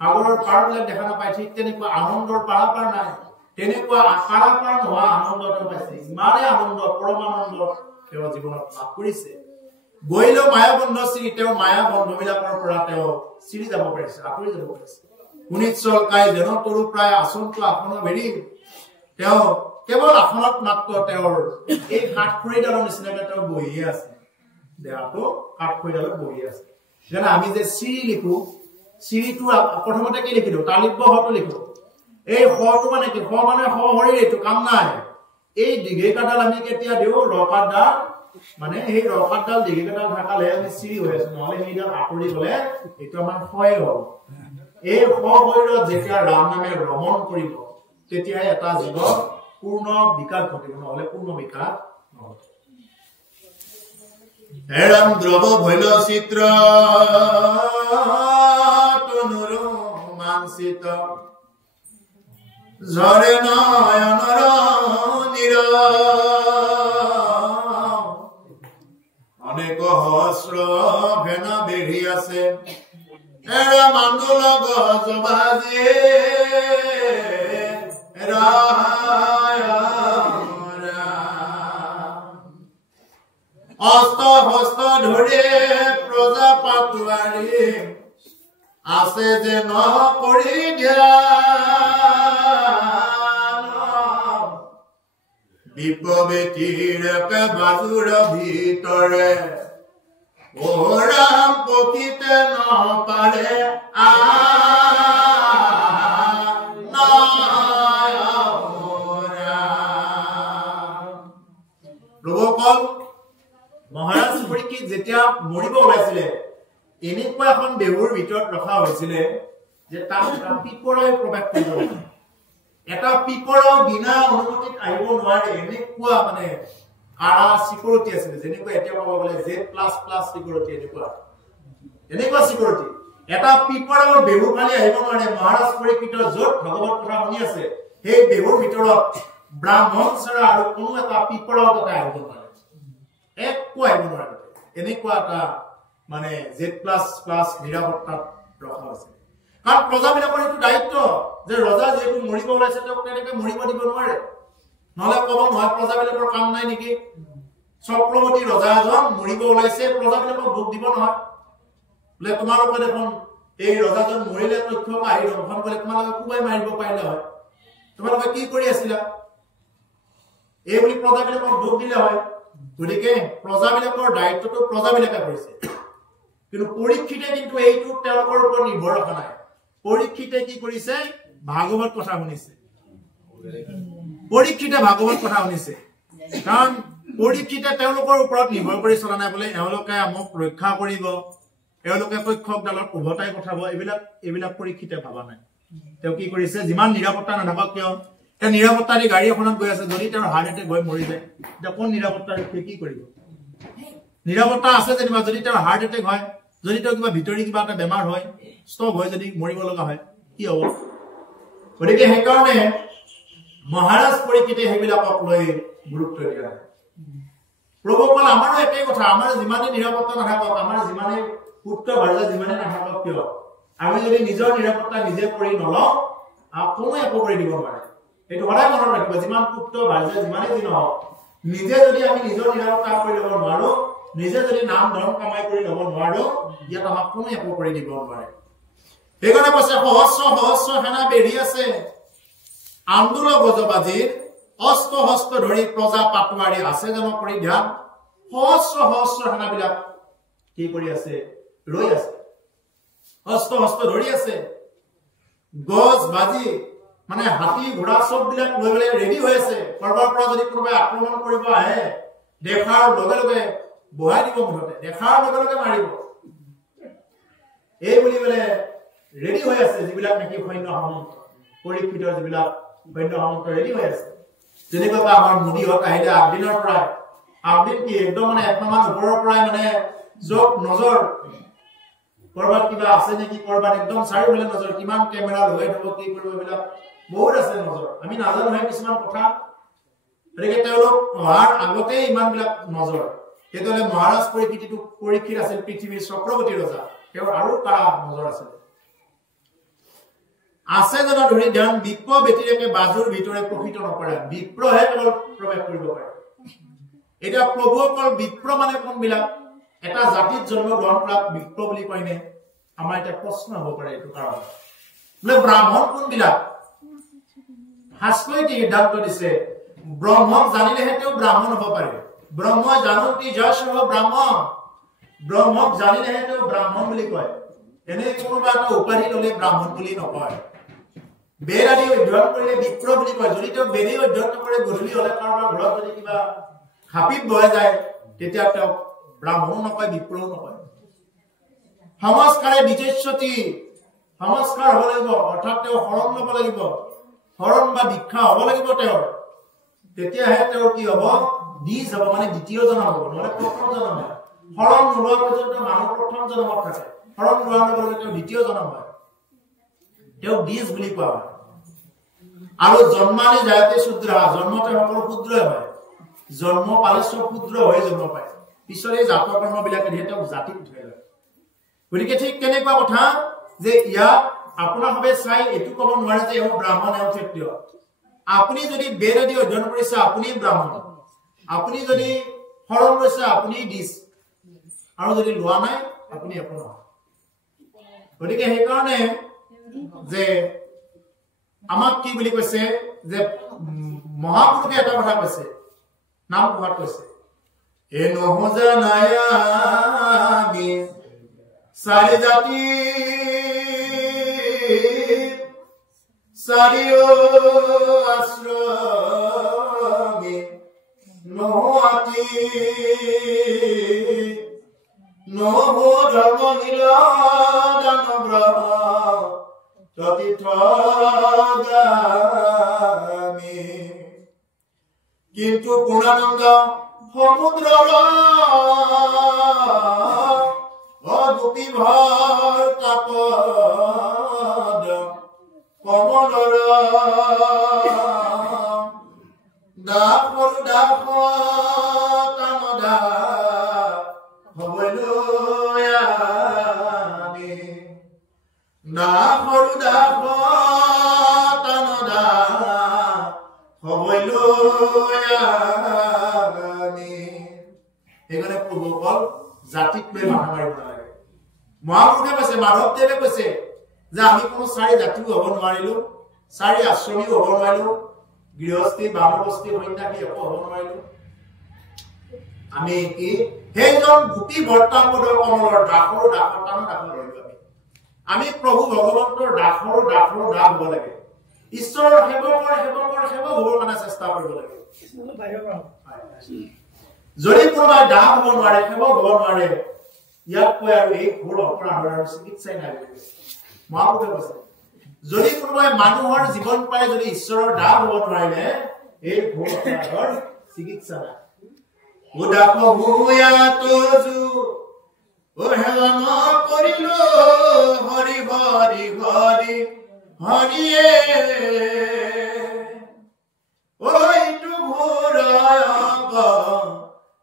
সাগৰৰ পাৰবিলাক দেখা নাপায় ঠিক তেনেকুৱা আনন্দৰ পাৰাপাৰ নাই তেনেকুৱা পাৰাপাৰ নোহোৱা আনন্দ তেওঁ পাইছে ইমানে আনন্দ পৰম আনন্দ তেওঁ জীৱনত লাভ কৰিছে গৈল মায়াবন্ধ শ্ৰী তেওঁ মায়া বন্ধবিলাকৰ পৰা তেওঁ চিৰি যাব পাৰিছে আঁতৰি যাব পাৰিছে শুনিচ্ছল কাই যেন তৰু প্ৰায় আসনটো আসনৰ ভেৰি তেওঁ কেৱল আসনত মাত্ৰ তেওঁৰ এই কাঠখৰিডালৰ নিচিনাকে তেওঁ বহিয়ে আছে দেহাটো কাঠখৰিডালত বহি আছে যেন আমি যে চিৰি লিখো চিৰিটো প্ৰথমতে কি লিখিলো তালিব্য হটো লিখো এই হটো মানে কি হ মানে হ হৰি এইটো কাম নাই এই দীঘিকাডাল আমি কেতিয়া দিও ৰকাডাল মানে এই ৰকাডাল দীঘিকাডাল থাকালে আমি চিৰি হৈ আছে নহলে সেইডাল আঁতৰি গলে এইটো আমাৰ হয় হ'ল এই হ হৰিত যেতিয়া ৰাম নামে ৰমণ কৰিব তেতিয়া এটা জীৱ পূৰ্ণ বিকাশ ঘটিব নহলে পূৰ্ণ বিকাশ নহব হেৰাম দ্ৰৱ ভৈল চিত্ৰ তনুৰু মানসিত ঝৰে নয়নৰ নিৰ অনেক সহস্ৰ ভেন বেঢ়ি আছে এৰা মান্দুল গজবাজে অস্ত হস্ত ধৰে প্ৰজা পাতুৱাৰী আছে যে নকৰি ধ্যান বিপবেতিৰ বাজুৰ ভিতৰে ওৰাম পকিতে না পাৰে প্ৰভুকল মহাৰাজ পৰীক্ষিত যেতিয়া মৰিব ওলাইছিলে এনেকুৱা এখন দেহুৰ ভিতৰত ৰখা হৈছিলে যে তাত পিপৰাই প্ৰৱেশ কৰিব নোৱাৰে এটা পিপৰা বিনা অনুমতিত আহিব নোৱাৰে এনেকুৱা মানে কাৰা সিকিউৰিটি আছিল যেনেকুৱা এতিয়া ক'ব গ'লে Z++ সিকিউৰিটি এনেকুৱা সিকিউৰিটি এটা পিপৰাও বেহু খালি আহিব নোৱাৰে মহাৰাজ পৰীক্ষিতৰ য'ত ভগৱত কথা শুনি আছে সেই বেহুৰ ভিতৰত ব্ৰাহ্মণ ছাৰা আৰু কোনো এটা পিপৰাও তাতে আহিব নোৱাৰে একো আহিব নোৱাৰে এনেকুৱা এটা মানে Z++ নিৰাপত্তাত ৰখা হৈছে কাৰণ প্ৰজাবিলাকৰ এইটো দায়িত্ব যে ৰজা যেহেতু মৰিব ওলাইছে তেওঁক তেনেকৈ মৰিব দিব নোৱাৰে নহলে ক'ব নহয় প্ৰজাবিলাকৰ কাম নাই নেকি চক্ৰৱৰ্তী ৰজা এজন মৰিব ওলাইছে প্ৰজাবিলাকক দুখ দিব নহয় বোলে তোমালোকে দেখোন এই ৰজাজন মৰিলে তথ্য আহি ৰক্ষণ কৰিলে তোমালোকে কোবাই মাৰিব পাৰিলে হয় তোমালোকে কি কৰি আছিলা এই বুলি প্ৰজাবিলাকক দুখ দিলে হয় গতিকে প্ৰজাবিলাকৰ দায়িত্বটো প্ৰজাবিলাকে কৰিছে কিন্তু পৰীক্ষিতে কিন্তু এইটো তেওঁলোকৰ ওপৰত নিৰ্ভৰ ৰখা নাই পৰীক্ষিতে কি কৰিছে ভাগৱত কথা শুনিছে পৰীক্ষিতে ভাগৱত কথা শুনিছে কাৰণ পৰীক্ষিতে তেওঁলোকৰ ওপৰত নিৰ্ভৰ কৰি চলা নাই বোলে এওঁলোকে আমাক ৰক্ষা কৰিব এওঁলোকে পক্ষক দলত উভতাই পঠাব এইবিলাক পৰীক্ষিতে ভাবা নাই তেওঁ কি কৰিছে যিমান নিৰাপত্তা নাথাকক কিয় তেওঁ নিৰাপত্তাৰী গাড়ী এখনত গৈ আছে যদি তেওঁৰ হাৰ্ট এটেক হৈ মৰি যায় এতিয়া কোন নিৰাপত্তাৰ কি কৰিব নিৰাপত্তা আছে যেনিবা যদি তেওঁৰ হাৰ্ট এটেক হয় যদি তেওঁ কিবা ভিতৰি কিবা এটা বেমাৰ হয় ষ্টক হয় যদি মৰিব লগা হয় কি হ'ব গতিকে সেইকাৰণে মহাৰাজ পৰীক্ষিতে সেইবিলাকক লৈ গুৰুত্ব দিয়া প্ৰভুকল আমাৰো একেই কথা আমাৰ যিমানে নিৰাপত্তা নাথাকক আমাৰ যিমানে পুত্ৰ ভাৰ্যা যিমানে নাথাকক কিয় আমি যদি নিজৰ নিৰাপত্তা নিজে কৰি নলওঁ কোনো একো কৰি দিব নোৱাৰে এইটো সদায় মনত ৰাখিব যিমান পুত্ৰ ভাৰ্যা যিমানে যি নহওক নিজে যদি আমি নিজৰ নিৰাপত্তা কৰি ল'ব নোৱাৰো নিজে যদি নাম ধৰ্ম কামাই কৰি ল'ব নোৱাৰো ইয়াত আমাক কোনো একো কৰি দিব নোৱাৰে সেইকাৰণে কৈছে সহস্ৰ সেনা বেঢ়ি আছে আন্দোলন গজবাজিৰ অস্ত্ৰ হস্ত ধৰি প্ৰজা পাটোৱাৰী আছে জানো কৰি ধ্যান সহস্ৰ সেনাবিলাক কি কৰি আছে ৰৈ আছে অস্ত্ৰ হস্ত ধৰি আছে গজ বাজি মানে হাতী ঘোঁৰা সব বিলাক লৈ পেলাই ৰেডি হৈ আছে কৰবাৰ পৰা যদি কোনোবাই আক্ৰমণ কৰিব আহে দেখাৰ লগে লগে বহাই দিব মুঠতে দেখাৰ লগে লগে মাৰিব এই বুলি বোলে ৰেডি হৈ আছে যিবিলাক নাকি সৈন্য সামন্ত পৰীক্ষিতৰ যিবিলাক সৈন্য সামন্ত ৰেডি হৈ আছে যেনেকুৱা আমাৰ মোদীহঁত আহিলে আগদিনৰ পৰাই আগদিন কি একদম মানে একমাহমান ওপৰৰ পৰাই মানে য'ত নজৰ কৰবাত কিবা আছে নেকি কৰবাত একদম চাৰিওফালে নজৰ কিমান কেমেৰা লগাই থব কি কৰিব এইবিলাক বহুত আছে নজৰ আমি নাজানো হয় কিছুমান কথা গতিকে তেওঁলোক অহাৰ আগতে ইমানবিলাক নজৰ তেতিয়াহ'লে মহাৰাজ পৰীক্ষিত আছিল পৃথিৱীৰ চক্ৰৱৰ্তী ৰজা তেওঁৰ আৰু কাৰা নজৰ আছিল আছে জানো ধৰি ধ্যান বিপ্ৰ বেটিৰেকে বাজুৰ ভিতৰে প্ৰকৃত নকৰে বিপ্ৰহে কেৱল প্ৰৱেশ কৰিব পাৰে এতিয়া প্ৰভুসকল বিপ্ৰ মানে কোনবিলাক এটা জাতিত জন্ম গ্ৰহণ কৰা বিপ্ৰ বুলি কয়নে আমাৰ এটা প্ৰশ্ন হ'ব পাৰে এইটো কাৰণ বোলে ব্ৰাহ্মণ কোনবিলাক শাস্ত্ৰই সিদ্ধান্ত দিছে ব্ৰহ্মক জানিলেহে তেওঁ ব্ৰাহ্মণ হ'ব পাৰে ব্ৰহ্ম জানন্তি যশ ব্ৰাহ্মণ ব্ৰহ্মক জানিলেহে তেওঁ ব্ৰাহ্মণ বুলি কয় এনে কোনোবা এটা উপাধি ল'লে ব্ৰাহ্মণ বুলি নকয় বেদ আদি অধ্যয়ন কৰিলে বিপ্ৰ বুলি কয় যদি তেওঁ বেদে অধ্যয়ন নকৰে গধূলি হ'লে কাৰোবাৰ ঘৰত যদি কিবা হাপিত বহে যায় তেতিয়া তেওঁ ব্ৰাহ্মণ নকয় বিপ্ৰও নকয় সংস্কাৰে বিজেস্বতী সংস্কাৰ হ'ব লাগিব অৰ্থাৎ তেওঁ শৰণ ল'ব লাগিব শৰণ বা দীক্ষা হ'ব লাগিব তেওঁৰ তেতিয়াহে তেওঁৰ কি হ'ব বীজ হ'ব মানে দ্বিতীয় জন্ম হ'ব নহ'লে প্ৰথম জন্ম হয় শৰণ নোলোৱা পৰ্যন্ত মানুহ প্ৰথম জন্মত থাকে শৰণ লোৱাৰ লগে লগে তেওঁ দ্বিতীয় জন্ম হয় তেওঁ বীজ বুলি কোৱা হয় আৰু জন্মানি যায়তে শূদ্ৰ জন্মতে সকলো শূদ্ৰই হয় জন্ম পালে চব শূদ্ৰ হৈ জন্ম পায় পিছৰ এই জাতৰ কৰ্মবিলাকে দিয়ে তেওঁক জাতিত উঠাই লয় গতিকে ঠিক তেনেকুৱা কথা যে ইয়াত আপোনাৰ ভাৱে চাই এইটো ক'ব নোৱাৰে যে এওঁ ব্ৰাহ্মণ এওঁ ক্ষত্ৰিয় আপুনি যদি বেদ আদি অধ্যয়ন কৰিছে আপুনি ব্ৰাহ্মণ আপুনি যদি শৰণ লৈছে আপুনি দিছ আৰু যদি লোৱা নাই আপুনি একো নহয় গতিকে সেইকাৰণে যে আমাক কি বুলি কৈছে যে মহাপুৰুষে এটা কথা কৈছে নাম কোৱাত কৈছে এ নহজানায়ামি সারি জাতি সারিও আশ্রমে নহতি নহ ধর্ম নীল দানব্র ততীর্থগামী কিন্তু পূর্ণানন্দ সমুদ্রর অগোপী ভর তাপদ কমলর দাপর দাপ তানদা হবলয়ানি দাপর দাপ তানদা হবলয়ানি এখানে প্রভু কল জাতিক লৈ মাথা মাৰিব নালাগে মহাপুৰুষে কৈছে মাধৱদেৱে কৈছে যে আমি কোনো চাৰি জাতিও হ'ব নোৱাৰিলো চাৰি আশ্ৰমীও হ'ব নোৱাৰিলো গৃহস্থী বামবস্তি সন্যাসী একো হ'ব নোৱাৰিলো আমি কি সেইজন গোপী ভৰ্তাপদৰ কমলৰ দাসৰ টানো দাসৰ ৰহিলো আমি প্ৰভু ভগৱন্তৰ দাসৰ দাস হ'ব লাগে ঈশ্বৰৰ সেৱকৰ সেৱক হ'বৰ কাৰণে চেষ্টা কৰিব লাগে যদি কোনোবাই দাস হ'ব নোৱাৰে সেৱক হ'ব নোৱাৰে ইয়াক কৈ আৰু এই ঘোৰ অপৰাধৰ চিকিৎসাই নাই মহাপুৰুষে কৈছে যদি কোনোবাই মানুহৰ জীৱন পাই যদি ঈশ্বৰৰ দাস হ'ব নোৱাৰিলে এই ঘোৰ অপৰাধৰ চিকিৎসা নাই উদাপ হুয়া তোজু ও হেৱন কৰিলো হৰি হৰি হৰি হৰিয়ে ওইটো ঘোৰ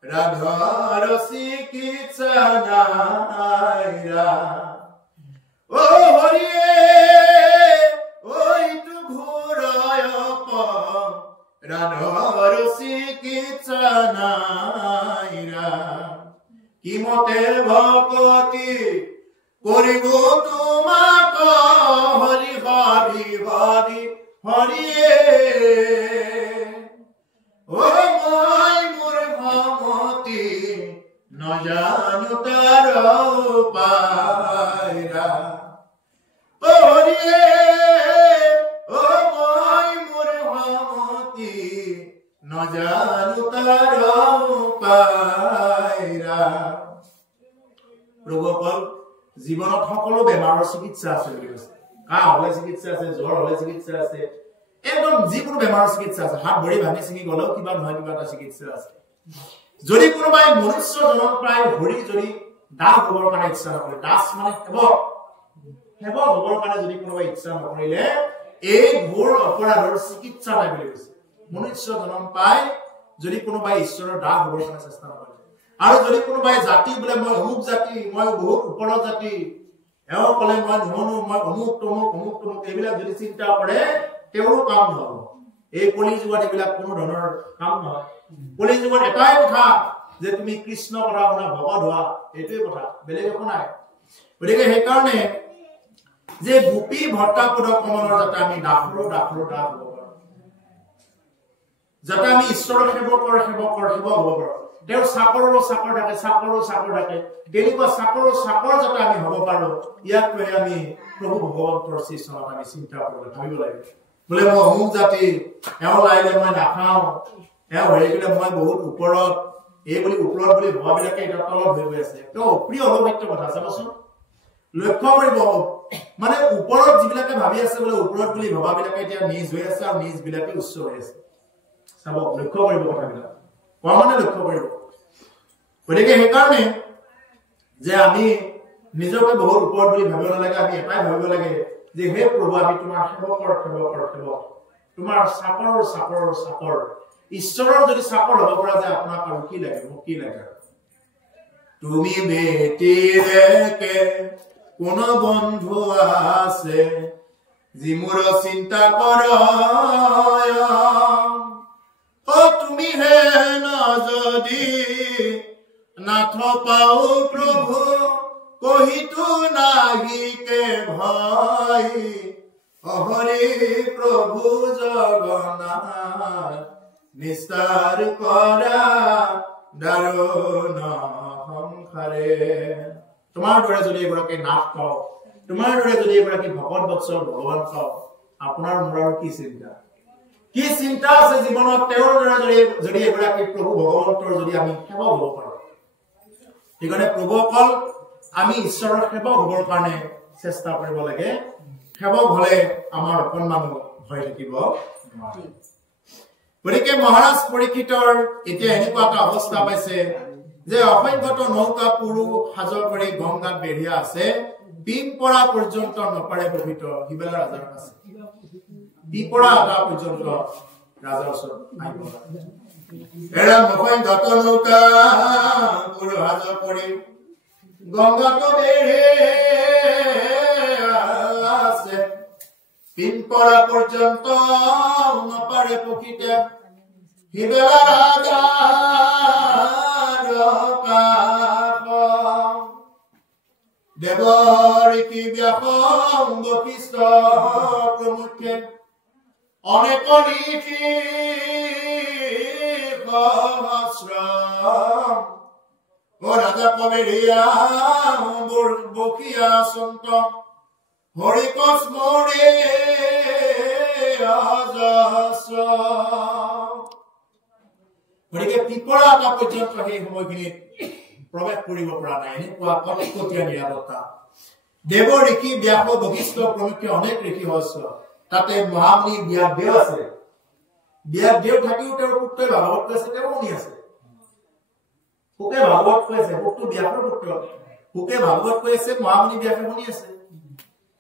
রাধার চিকিৎসা নাইরা ও হরিয়ে ওইটু ঘুরায় রাধার চিকিৎসা নাইরা কি মতে ভকতি করিব তোমাক হরি হরি হরি হরিয়ে ও মই মোর ভমতি নজানো তার উপায়রা ও হরিয়ে ও মই মোর ভমতি নজানো তার উপায়রা প্রভু অকল জীৱনত সকলো বেমাৰৰ চিকিৎসা আছে বুলি কৈছে কাহ হলে চিকিৎসা আছে জ্বৰ হলে চিকিৎসা আছে একদম যিকোনো বেমাৰৰ চিকিৎসা আছে হাত ভৰি ভাঙি চিঙি গলেও কিবা নহয় কিবা এটা চিকিৎসা আছে যদি কোনোবাই মনুষ্য জনম প্ৰায় হৰি যদি দাস হ'বৰ কাৰণে ইচ্ছা নকৰে দাস মানে সেৱক হ'বৰ কাৰণে যদি কোনোবাই ইচ্ছা নকৰিলে এই ঘোৰ অপৰাধৰ চিকিৎসা নাই বুলি কৈছে মনুষ্য জনম পাই যদি কোনোবাই ঈশ্বৰৰ দাস হ'বৰ কাৰণে চেষ্টা নকৰে আৰু যদি কোনোবাই জাতি বোলে মই অমুক জাতি মই বহুত ওপৰৰ জাতি এওঁ কলে মই নহনো মই অমুক তমুক এইবিলাক যদি চিন্তা কৰে তেওঁৰো কাম নহব এই কলিযুগত এইবিলাক কোনো ধৰণৰ কাম নহয় কলিযুগত এটাই কথা যে তুমি কৃষ্ণ কথা শুনা ভগত হোৱা এইটোৱে কথা বেলেগ একো নাই গতিকে সেইকাৰণে যে গোপী ভৰ্তাপদ কমলৰ যাতে আমি দাসৰ হ'ব পাৰোঁ যাতে আমি ঈশ্বৰৰ সেৱকৰ হ'ব পাৰোঁ তেওঁৰ চাকৰৰ চাকৰ থাকে তেনেকুৱা চাকৰ যাতে আমি হ'ব পাৰোঁ ইয়াক লৈ আমি প্ৰভু ভগৱন্তৰ শ্ৰীচৰণত আমি চিন্তা কৰিব ভাবিব লাগে বোলে মই অমুক জাতি এওঁ লাইলে মই নাখাওঁ এওঁ হেৰি কৰিলে মই বহুত ওপৰত এই বুলি ওপৰত বুলি ভবাবিলাকে এটা তলত হৈ গৈ আছে তেওঁ অপ্ৰিয় অলৌকিক কথা চাবচোন লক্ষ্য কৰিব মানে ওপৰত যিবিলাকে ভাবি আছে বোলে ওপৰত বুলি ভবাবিলাকে এতিয়া নিজ হৈ আছে আৰু নিজ বিলাকে উচ্চ হৈ আছে চাব লক্ষ্য কৰিব কথাবিলাক মানে লক্ষ্য কৰিব গতিকে সেইকাৰণে যে আমি নিজকে বহুত ওপৰত বুলি ভাবিব নালাগে আমি এটাই ভাবিব লাগে যে হে প্ৰভু আমি তোমাৰ সেৱকৰ তোমাৰ চাকৰ ঈশ্বৰৰ যদি চাকৰ হ'ব পৰা যায় আপোনাক আৰু কি লাগে মোক কি লাগে তুমি বেটিৰেকে কোন বন্ধু আছে যি মোৰ চিন্তা কৰ ও তুমি হে না যদি নাথ পাও প্ৰভু কহিতু নাহিকে ভয় হৰি প্ৰভু জগন্নাথ নিস্তাৰ কৰা দাৰুণ সংসাৰে তোমাৰ দৰে যদি এগৰাকী নাথ পাওঁ তোমাৰ দৰে যদি এগৰাকী ভকত বৎসল ভগৱান পাওঁ আপোনাৰ মূৰৰ কি চিন্তা আছে জীৱনত তেওঁৰ দৰে যদি এগৰাকী প্ৰভু ভগৱন্তৰ যদি আমি সেৱা হ'ব পাৰো সেইকাৰণে প্ৰভু অকল আমি ঈশ্বৰৰ সেৱক হ'বৰ কাৰণে চেষ্টা কৰিব লাগে সেৱক হ'লে আমাৰ অকণমানো ভয় থাকিব গতিকে মহাৰাজ পৰীক্ষিতৰ এতিয়া এনেকুৱা এটা অৱস্থা পাইছে যে অসংখ্যত নৌকা পুৰু সাজৰ কৰি গংগাত বেঢ়িয়া আছে পিপৰা পৰ্যন্ত নপাৰে পবিত্ৰ হিবেলা ৰাজাৰ আছে পিপৰা এটা পৰ্যন্ত ৰাজাৰ ওচৰত আহিব এৰা অসংখ্যত নৌকা পুৰু সাজৰ কৰি গংগাত বেঢ়িয়া আছে পিপৰা পৰ্যন্ত নপাৰে পবিত্ৰ হিবেলা ৰাজাৰ দেৱৰ কি ব্যাপক বশিষ্ঠ প্ৰমুখে অনেক ঋষি সহস্ৰাম ও ৰাজা কবেৰিয়া বকিয়া সন্ত হৰি কসমৰে গতিকে পিপৰা এটা পৰ্যন্ত সেই সময়খিনিত প্ৰৱেশ কৰিব পৰা নাই এনেকুৱা কটকটীয়া নিৰাপত্তা দেৱ ঋষি ব্যাস বশিষ্ঠ প্ৰমুখ্য অনেক ঋষি সহস্ৰ তাতে মহামুনি ব্যাসদেৱ আছে ব্যাসদেৱ থাকিও তেওঁৰ পুত্ৰই ভাগৱত কৈছে তেওঁ শুনি আছে শুকে ভাগৱত কৈছে পুত্ৰ ব্যাসৰ পুত্ৰ শুকে ভাগৱত কৈছে মহামুনি ব্যাসে শুনি আছে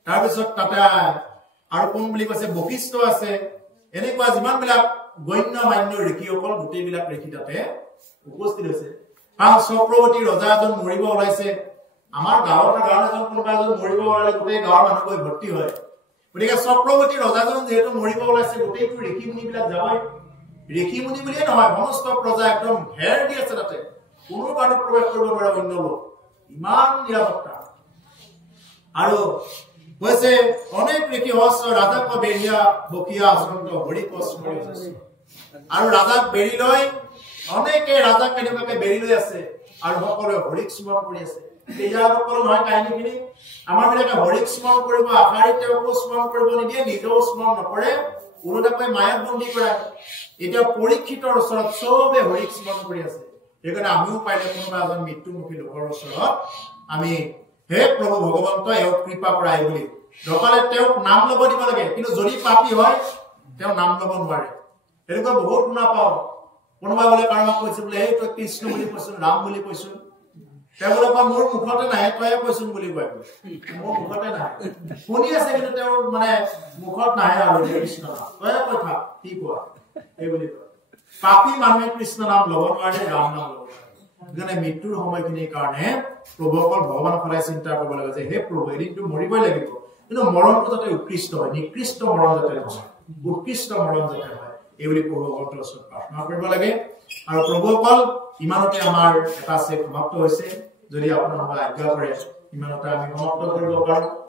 তাৰপিছত তাতে আৰু কোন বুলি কৈছে বশিষ্ঠ আছে এনেকুৱা যিমানবিলাক গণ্য মান্য ঋষিসকল গোটেইবিলাক ঋষি তাতে উপস্থিত হৈছে চক্ৰৱৰ্তী ৰজা এজন মৰিব ওলাইছে আমাৰ গাঁৱৰ এজন কোনোবা এজন মৰিব ওলালে গোটেই গাঁৱৰ মানুহ গৈ ভৰ্তি হয় গতিকে চক্ৰৱৰ্তী ৰজাজন যিহেতু মৰিব ওলাইছে গোটেইটো ঋষি মুনিবিলাক যাবই ঋষি মুনি বুলিয়ে নহয় সমস্ত প্ৰজা একদম ঘেৰ দি আছে তাতে কোনো কাৰণত প্ৰৱেশ কৰিব নোৱাৰে অন্য লোক ইমান নিৰাপত্তা আৰু কৈছে অনেক ঋষি সহস্ৰ ৰাজাক বেৰিয়া বকিয়া আচন্ত হৰি কসমৰি আৰু ৰাজাক বেৰি লৈ অনেকে ৰাজাক কেনেবাকে বেৰি লৈ আছে আৰু সকলোৱে হৰিক স্মৰণ কৰি আছে ইয়াৰ সকলো নহয় কাহিনীখিনি আমাৰ বিলাকে হৰিক স্মৰণ কৰিব আশাৰী তেওঁকো স্মৰণ কৰিব নিদিয়ে নিজেও স্মৰণ নকৰে উলটাকৈ মায়াক বন্দী কৰায় এতিয়া পৰীক্ষিতৰ ওচৰত চবে হৰিক স্মৰণ কৰি আছে সেইকাৰণে আমিও পাৰিলে কোনোবা এজন মৃত্যুমুখী লোকৰ ওচৰত আমি হে প্ৰভু ভগৱন্ত এওঁক কৃপা কৰায় বুলি দৰকাৰে তেওঁক নাম ল'ব দিব লাগে কিন্তু যদি পাপী হয় তেওঁ নাম ল'ব নোৱাৰে এনেকুৱা বহুত শুনা পাওঁ কোনোবা বোলে কাৰোবাক কৈছে বোলে এই তই কৃষ্ণ বুলি কৈছোন ৰাম বুলি কৈছোন তেওঁ বোলে মোৰ মুখতে নাহে তয়ে কৈছোন বুলি কয় মোৰ মুখতে নাহে শুনি আছে কিন্তু তেওঁৰ মানে মুখত নাহে আৰু কৃষ্ণ নাম তয়ে কৈ থাক কি কোৱা এই বুলি কয় পাপী মানুহে কৃষ্ণ নাম ল'ব নোৱাৰে ৰাম নাম ল'ব নোৱাৰে সেইকাৰণে মৃত্যুৰ সময়খিনিৰ কাৰণে প্ৰভু অকল ভগৱানৰ সদায় চিন্তা কৰিব লাগে যে হে প্ৰভু এদিনটো মৰিবই লাগিব কিন্তু মৰণটো যাতে উৎকৃষ্ট হয় নিকৃষ্ট মৰণ যাতে নহয় উৎকৃষ্ট মৰণ যাতে হয় এইবুলি প্ৰভু ভগৱন্তৰ ওচৰত প্ৰাৰ্থনা কৰিব লাগে আৰু প্ৰভু অকল ইমানতে আমাৰ এটা চেক সমাপ্ত হৈছে যদি আপোনালোকে আজ্ঞা কৰে ইমানতে আমি সমাপ্ত কৰিব পাৰো